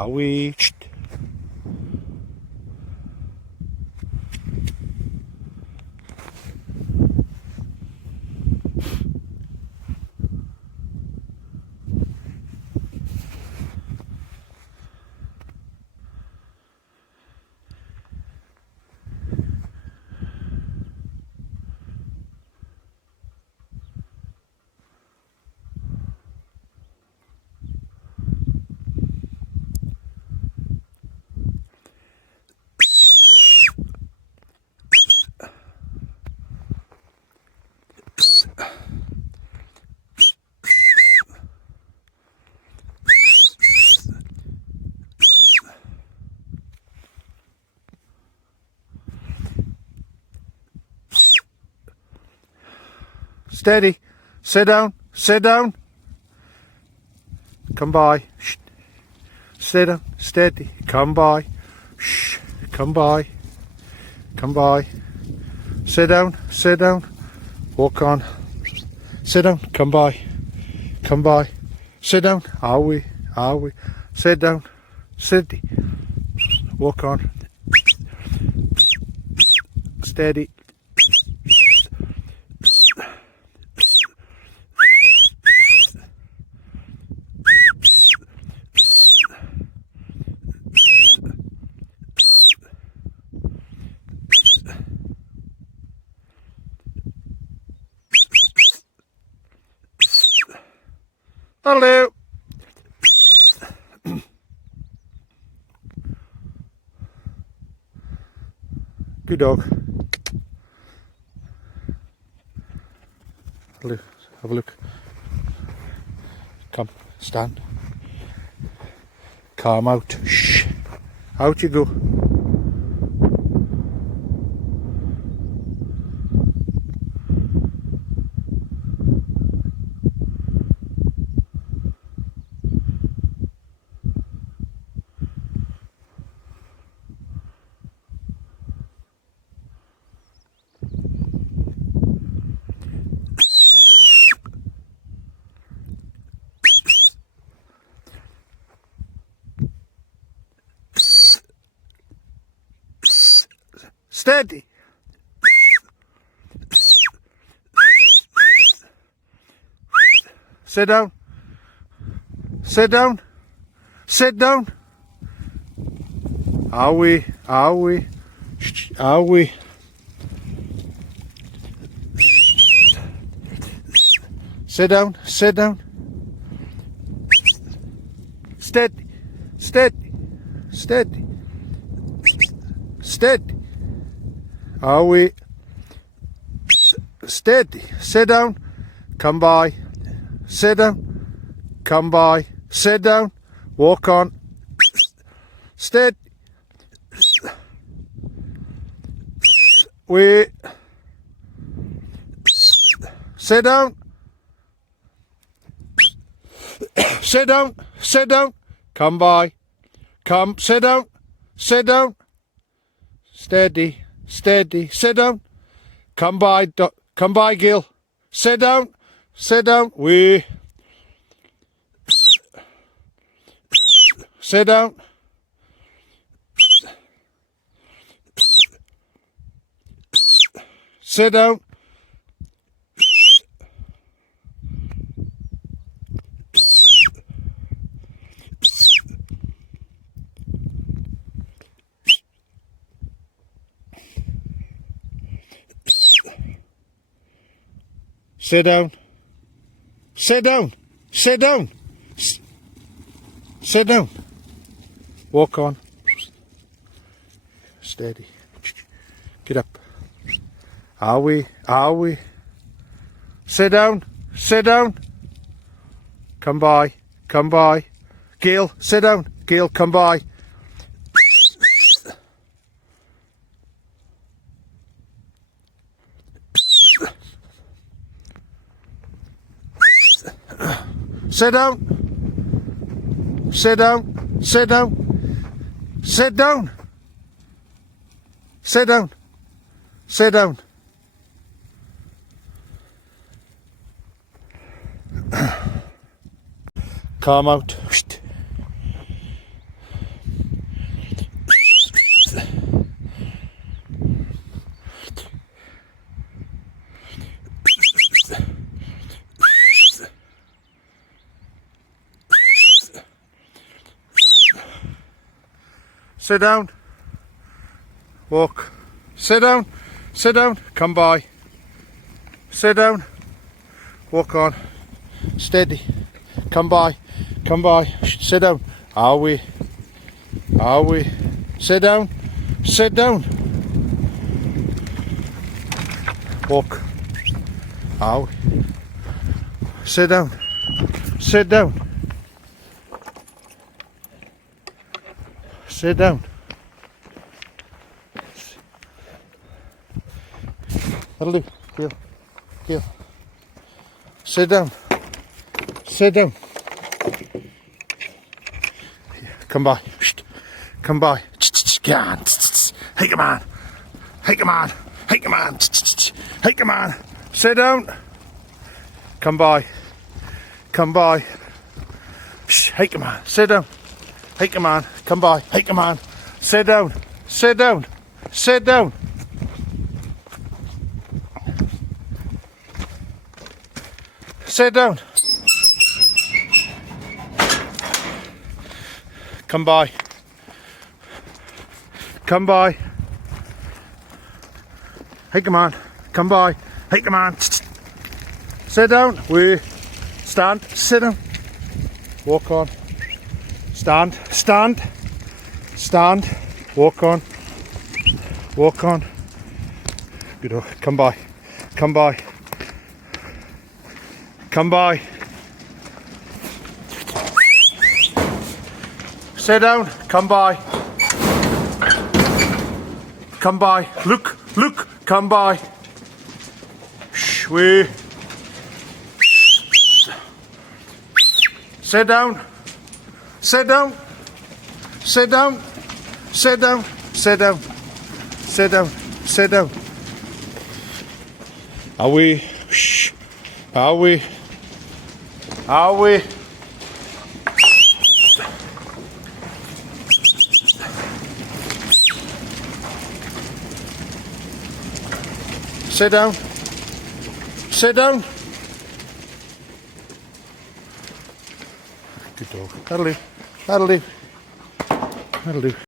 Are we? Shh. Steady. Sit down. Sit down. Come by. Shh. Sit down. Steady. Come by. Shh. Come by. Come by. Sit down. Sit down. Walk on. Sit down. Come by. Come by. Sit down. Are we? Are we? Sit down. Steady. Walk on. Steady. Hello. Good dog. Look, have a look. Come, stand. Calm out. Shh. Out you go. Steady. Sit down. Sit down. Sit down. Are we? Are we? Are we? Sit down. Sit down. Steady. Steady. Steady. Steady. Are we? Steady. Sit down. Come by. Sit down. Come by. Sit down. Walk on. Steady. We. Sit down. Sit down. Sit down. Come by. Come. Sit down. Sit down. Steady. Steady. Sit down. Come by. Come by, Gil. Sit down. Sit down. We. Sit down. Sit down. Sit down. Sit down. Sit down. Sit down. Walk on. Steady. Get up. Are we? Are we? Sit down. Sit down. Come by. Come by. Gail, sit down. Gail, come by. Sit down. Sit down. Sit down. Sit down. Sit down. Sit down. Calm out. Sit down. Walk. Sit down. Sit down. Come by. Sit down. Walk on. Steady. Come by. Come by. Sit down. Are we? Are we? Sit down. Sit down. Walk. Are we? Sit down. Sit down. Sit down. That'll do. Heel. Heel. Sit down. Sit down. Come by. Come by. Hey, come on. Hey, come on. Hey, come on. Hey, come on. Sit down. Come by. Come by. Hey, come on. Sit down. Hey, come on. Come by. Hey, come on. Sit down. Sit down. Sit down. Sit down. Come by. Come by. Hey, come on. Come by. Hey, come on. Sit down. We stand. Sit down. Walk on. Stand. Stand. Stand. Walk on. Walk on. Good. Come by. Come by. Come by. Sit down. Come by. Come by. Look. Look. Come by. Shh. We. Sit down. Sit down. Sit down. Sit down. Sit down. Sit down. Sit down. Are we? Shh. Are we? Are we? Sit down. Sit down. Good dog. That'll do. That'll do. That'll do.